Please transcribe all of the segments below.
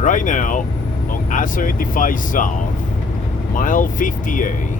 right now on I-75 South, mile 58,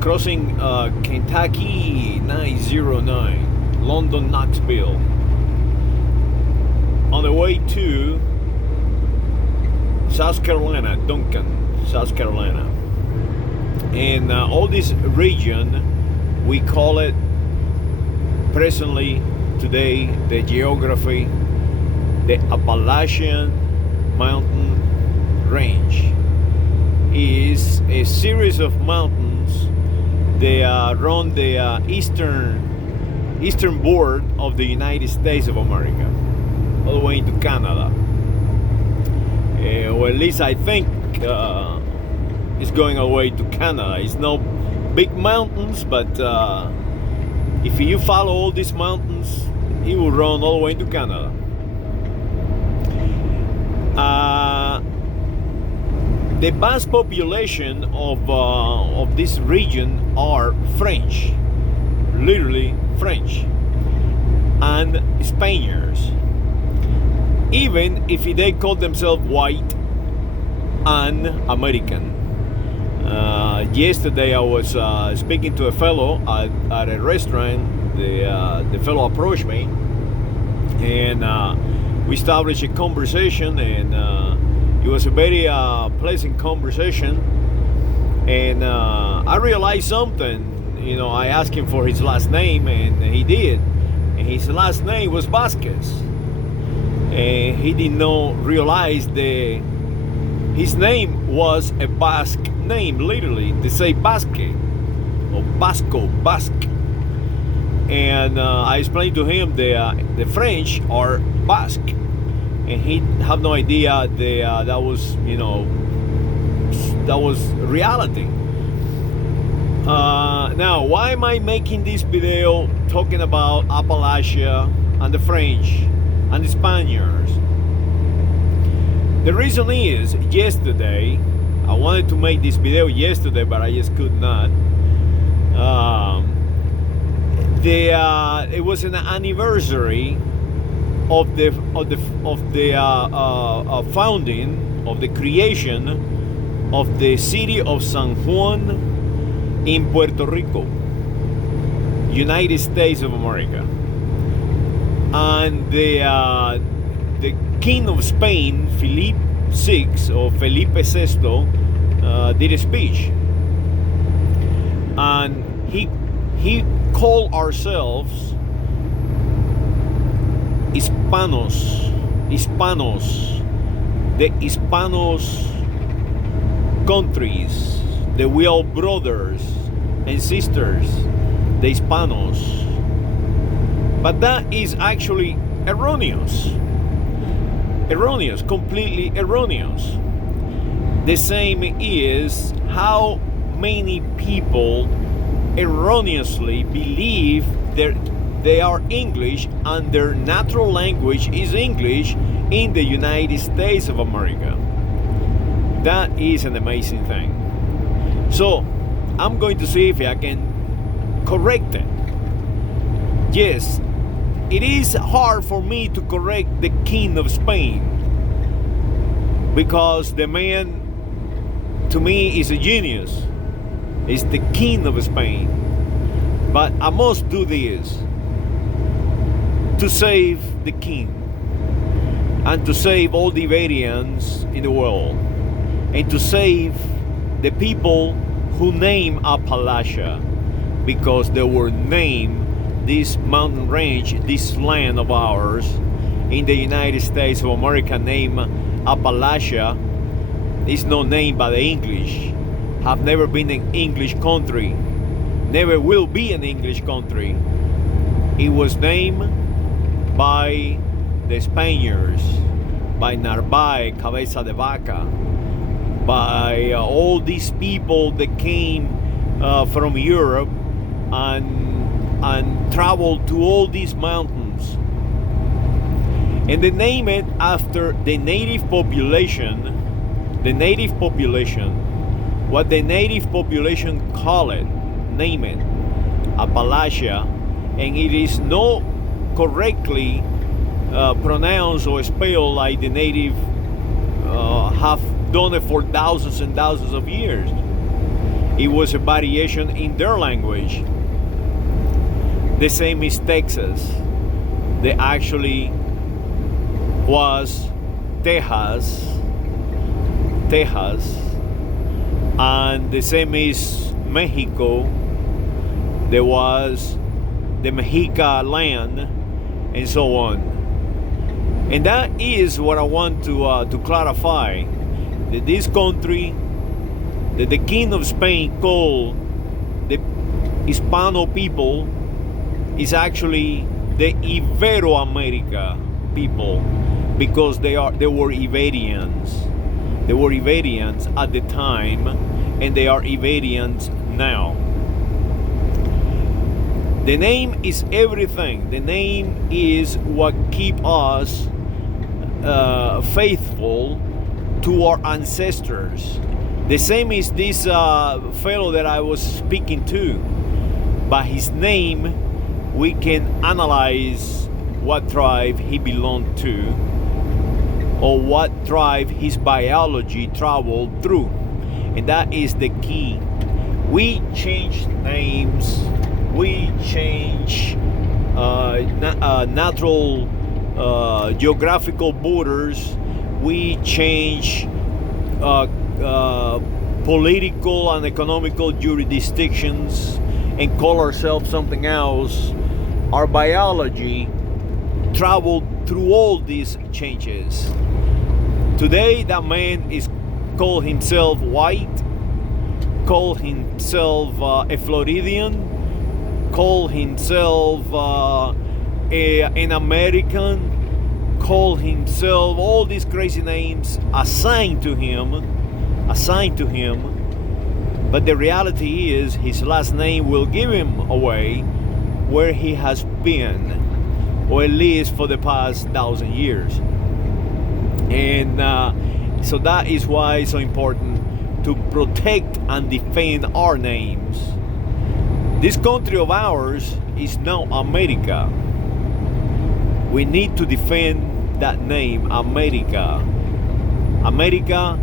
crossing Kentucky 909, London Knoxville, on the way to South Carolina, Duncan, South Carolina. And all this region, we call it presently today the geography, the Appalachian Mountain Range is a series of mountains. They run the eastern border of the United States of America, all the way into Canada. Or at least I think it's going all the way to Canada. It's no big mountains, but if you follow all these mountains, it will run all the way to Canada. The vast population of this region are French, literally French, and Spaniards. Even if they call themselves white and American. Yesterday I was speaking to a fellow at a restaurant. The fellow approached me, and we established a conversation, and it was a very pleasant conversation. And I realized something. You know, I asked him for his last name, and he did. And his last name was Vasquez. And he did not realize that his name was a Basque name, literally. They say Basque or Basco, Basque. And I explained to him that the French are Basque, and he had no idea that was, you know, that was reality. Now, why am I making this video talking about Appalachia and the French and the Spaniards? The reason is, yesterday, I wanted to make this video yesterday, but I just could not. It was an anniversary of the founding, of the creation of the city of San Juan in Puerto Rico, United States of America. And the King of Spain, Felipe VI or Felipe VI, did a speech, and he called ourselves Hispanos, the Hispanos countries, the we all brothers and sisters, the Hispanos. But that is actually erroneous, completely erroneous. The same is how many people erroneously believe they are English and their natural language is English in the United States of America. That is an amazing thing. So I'm going to see if I can correct it. Yes, it is hard for me to correct the King of Spain, because the man to me is a genius. He's the King of Spain. But I must do this to save the king and to save all the Iberians in the world and to save the people who name Appalachia, because they were named this mountain range, this land of ours in the United States of America, named Appalachia, is not named by the English, have never been an English country, never will be an English country. It was named by the Spaniards, by Narvaez, Cabeza de Vaca, by all these people that came from Europe and traveled to all these mountains, and they name it after the native population. What the native population call it, name it, Appalachia, and it is not correctly pronounced or spelled like the native have done it for thousands and thousands of years. It was a variation in their language. The same is Texas. They actually was Texas, and the same is Mexico. There was the Mexica land, and so on. And that is what I want to clarify, that this country, that the King of Spain called the Hispano people, is actually the Iberoamerica people, because they were Iberians. They were Iberians at the time, and they are Iberians now. The name is everything. The name is what keep us faithful to our ancestors. The same is this fellow that I was speaking to. By his name, we can analyze what tribe he belonged to, or what tribe his biology traveled through. And that is the key. We change names, we change natural geographical borders, we change political and economical jurisdictions, and call ourselves something else. Our biology traveled through all these changes. Today, that man is called himself white, called himself a Floridian, called himself an American, called himself all these crazy names assigned to him. But the reality is, his last name will give him away where he has been, or at least for the past 1,000 years. And so that is why it's so important to protect and defend our names. This country of ours is now America. We need to defend that name, America. America,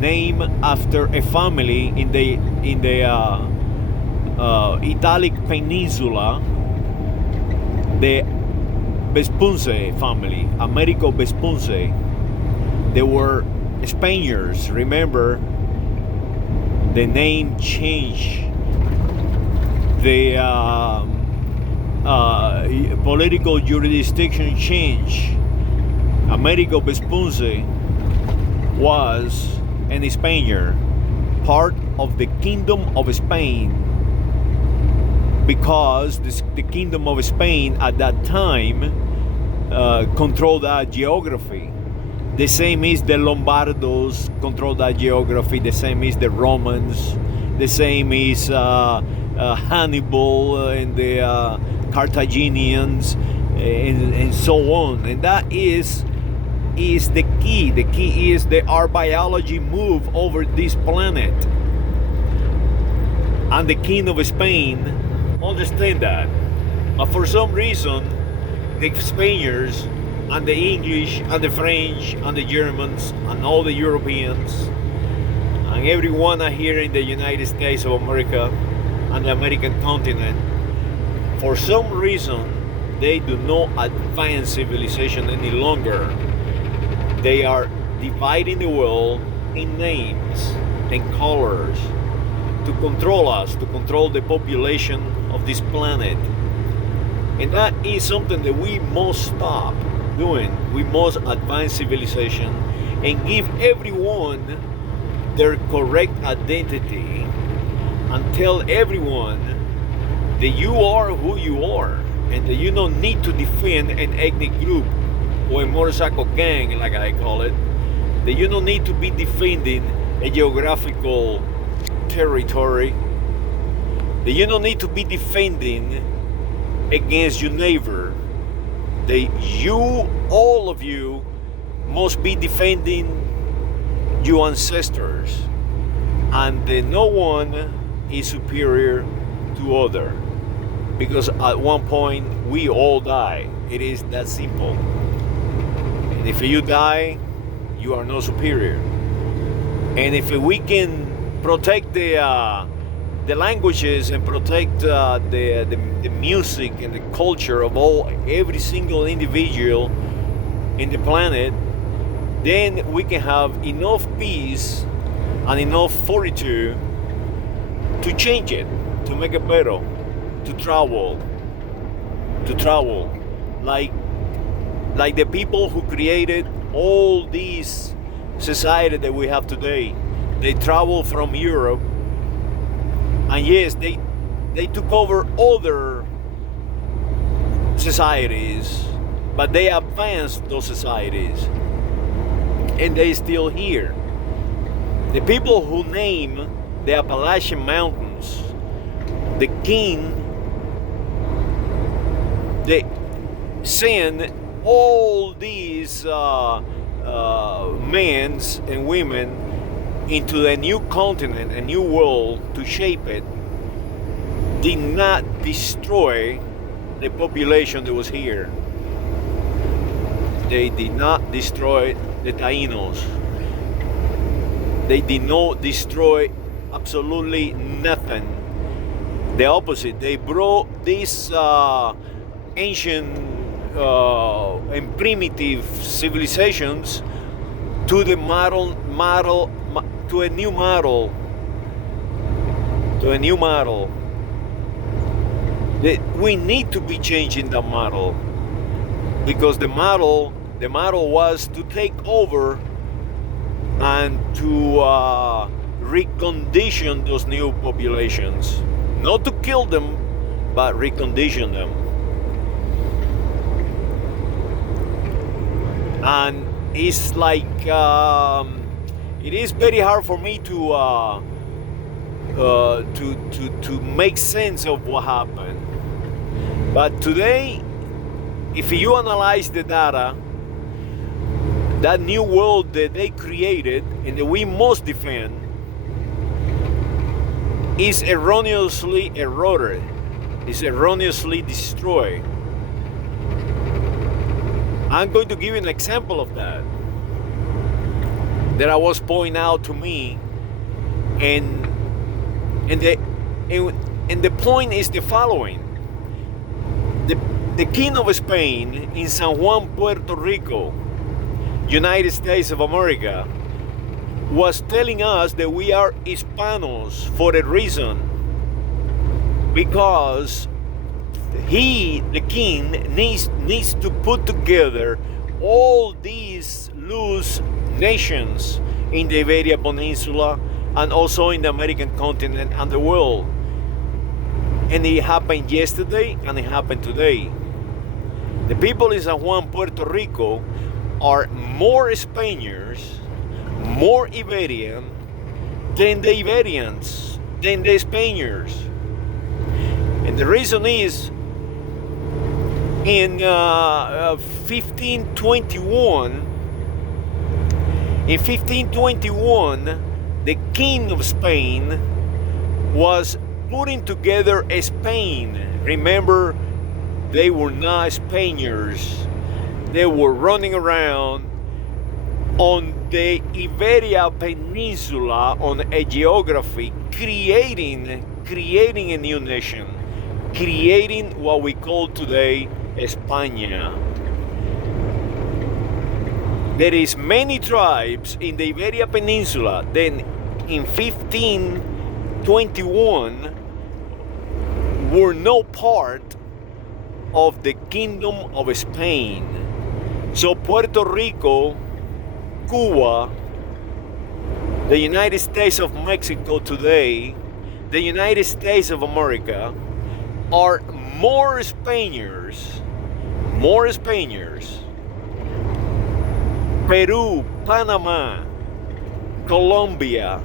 named after a family in the Italic Peninsula, the Vespucci family, Americo Vespucci. They were Spaniards. Remember, the name changed. The political jurisdiction changed. Americo Vespucci was an Spaniard, part of the Kingdom of Spain, because the Kingdom of Spain at that time controlled that geography. The same is the Lombardos control that geography. The same is the Romans. The same is Hannibal and the Carthaginians, and so on. And that is the key. The key is that our biology move over this planet. And the King of Spain understand that. But for some reason, the Spaniards and the English and the French and the Germans and all the Europeans and everyone here in the United States of America and the American continent, for some reason, they do not advance civilization any longer. They are dividing the world in names and colors to control us, to control the population of this planet. And that is something that we must stop doing. We must advance civilization and give everyone their correct identity, and tell everyone that you are who you are, and that you don't need to defend an ethnic group or a motorcycle gang, like I call it. That you don't need to be defending a geographical territory. That you don't need to be defending against your neighbor. That you, all of you, must be defending your ancestors, and that no one is superior to other, because at one point we all die. It is that simple. if you die, you are no superior. And if we can protect the languages and protect the music and the culture of every single individual in the planet, then we can have enough peace and enough fortitude to change it, to make it better, to travel, like the people who created all these society that we have today. They travel from Europe, and yes, they took over other societies, but they advanced those societies, and they still here. The people who name the Appalachian Mountains, the king, they send all these men and women into a new continent, a new world, to shape it, did not destroy the population that was here. They did not destroy the Taínos. They did not destroy absolutely nothing. The opposite. They brought these ancient and primitive civilizations to the to a new model. We need to be changing the model, because the model was to take over and to recondition those new populations, not to kill them, but recondition them. And it's like it is very hard for me to make sense of what happened. But today, if you analyze the data, that new world that they created and that we must defend is erroneously eroded, is erroneously destroyed. I'm going to give you an example of that I was pointing out to me, and the point is the following. The King of Spain in San Juan, Puerto Rico, United States of America, was telling us that we are Hispanos for a reason, because he, the king, needs to put together all these loose nations in the Iberian Peninsula and also in the American continent and the world. And it happened yesterday and it happened today. The people in San Juan, Puerto Rico are more Spaniards, more Iberian than the Iberians, than the Spaniards. And the reason is, in 1521, the King of Spain was putting together a Spain. Remember, they were not Spaniards. They were running around on the Iberian Peninsula, on a geography, creating a new nation, creating what we call today España. There is many tribes in the Iberian Peninsula. Then in 1521 were no part of the Kingdom of Spain. So Puerto Rico, Cuba, the United States of Mexico today, the United States of America are more Spaniards. Peru, Panama, Colombia,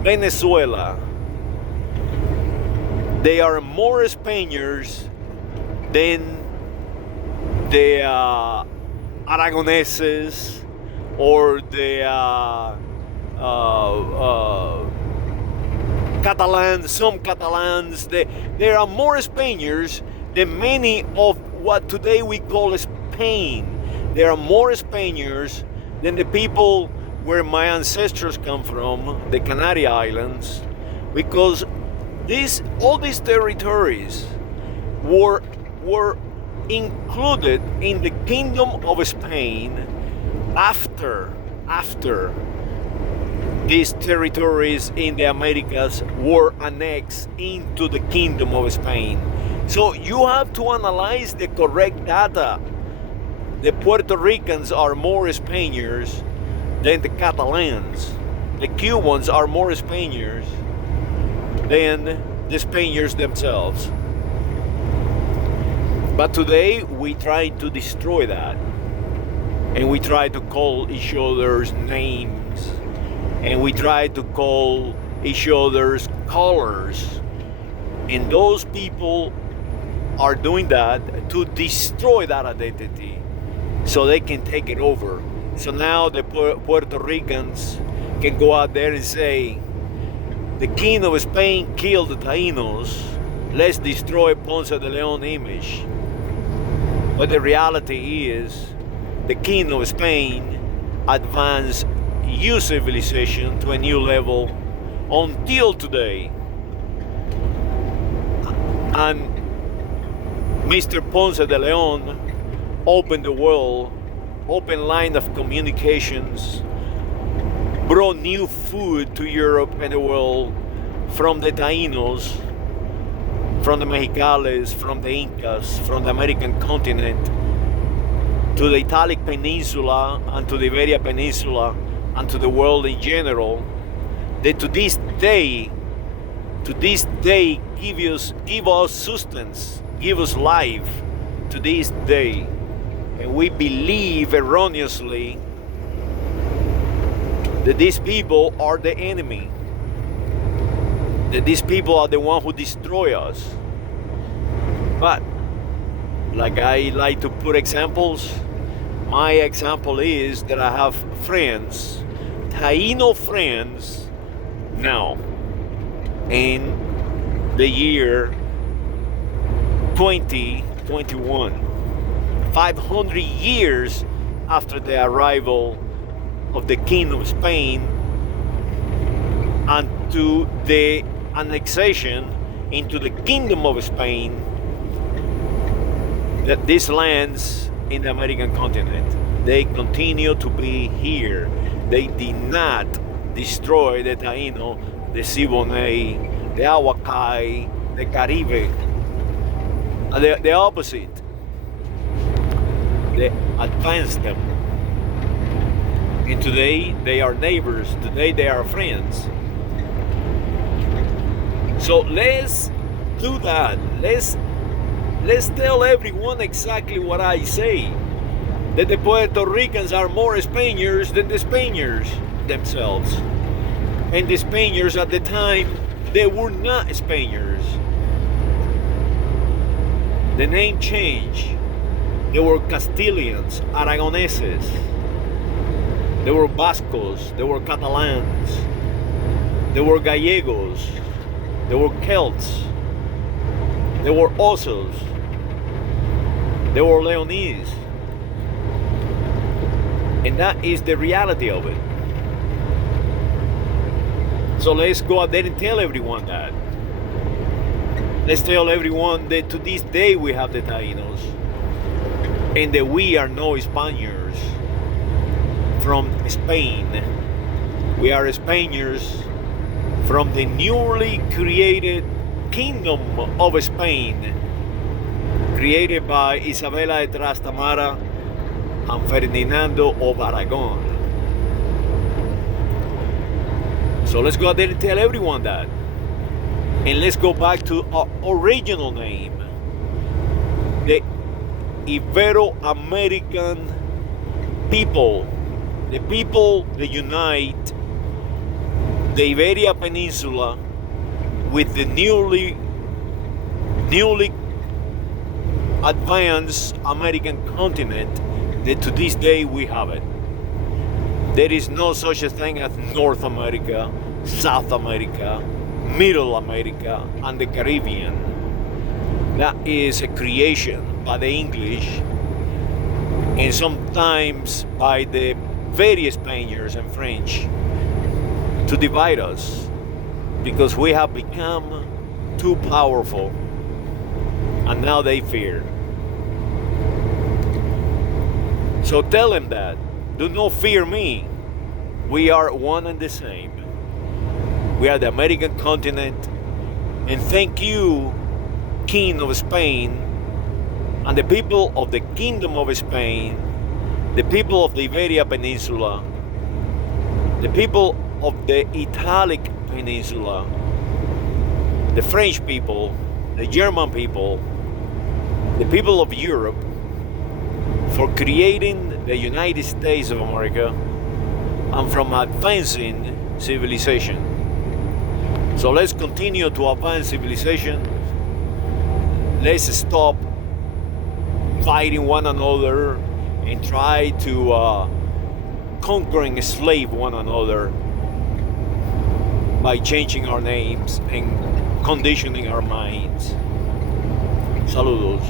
Venezuela, they are more Spaniards than the Aragoneses or the Catalans, some Catalans. There are more Spaniards than many of what today we call Spain. there are more Spaniards than the people where my ancestors come from, the Canary Islands, because all these territories were included in the Kingdom of Spain after these territories in the Americas were annexed into the Kingdom of Spain. So you have to analyze the correct data. The Puerto Ricans are more Spaniards than the Catalans. The Cubans are more Spaniards than the Spaniards themselves. But today we try to destroy that. And we try to call each other's names. And we try to call each other's colors. And those people are doing that to destroy that identity so they can take it over. So now the Puerto Ricans can go out there and say, the King of Spain killed the Taínos, let's destroy Ponce de Leon image. But the reality is, the King of Spain advanced your civilization to a new level until today. And Mr. Ponce de Leon opened the world, opened line of communications, brought new food to Europe and the world from the Taínos, from the Mexicales, from the Incas, from the American continent, to the Italic Peninsula and to the Iberian Peninsula and to the world in general, that to this day give us sustenance, give us life to this day. And we believe erroneously that these people are the enemy, that these people are the one who destroy us. But like I like to put examples, my example is that I have friends, Taino friends, now in the year 2021, 500 years after the arrival of the King of Spain and to the annexation into the Kingdom of Spain, that these lands in the American continent, they continue to be here. They did not destroy the Taino, the Siboney, the Awakay, the Caribe. The opposite. They advanced them. And today they are neighbors. Today they are friends. So let's do that. Let's tell everyone exactly what I say. That the Puerto Ricans are more Spaniards than the Spaniards themselves. And the Spaniards at the time, they were not Spaniards. The name changed. They were Castilians, Aragoneses. They were Bascos, they were Catalans, they were Gallegos, they were Celts, they were Osos, they were Leonese. And that is the reality of it. So let's go out there and tell everyone that. Let's tell everyone that to this day we have the Taínos and that we are no Spaniards from Spain. We are Spaniards from the newly created Kingdom of Spain, created by Isabela de Trastamara and Ferdinando of Aragon. So let's go out there and tell everyone that. And let's go back to our original name, the Iberoamerican people, the people that unite the Iberian Peninsula with the newly advanced American continent that to this day we have it. There is no such a thing as North America, South America, Middle America, and the Caribbean. That is a creation by the English and sometimes by the very Spaniards and French to divide us, because we have become too powerful, and now they fear. So tell them that. Do not fear me. We are one and the same. We are the American continent, and thank you, King of Spain, and the people of the Kingdom of Spain, the people of the Iberian Peninsula, the people of the Italic Peninsula, the French people, the German people, the people of Europe, for creating the United States of America and from advancing civilization. So let's continue to advance civilization. Let's stop fighting one another and try to conquer and enslave one another by changing our names and conditioning our minds. Saludos.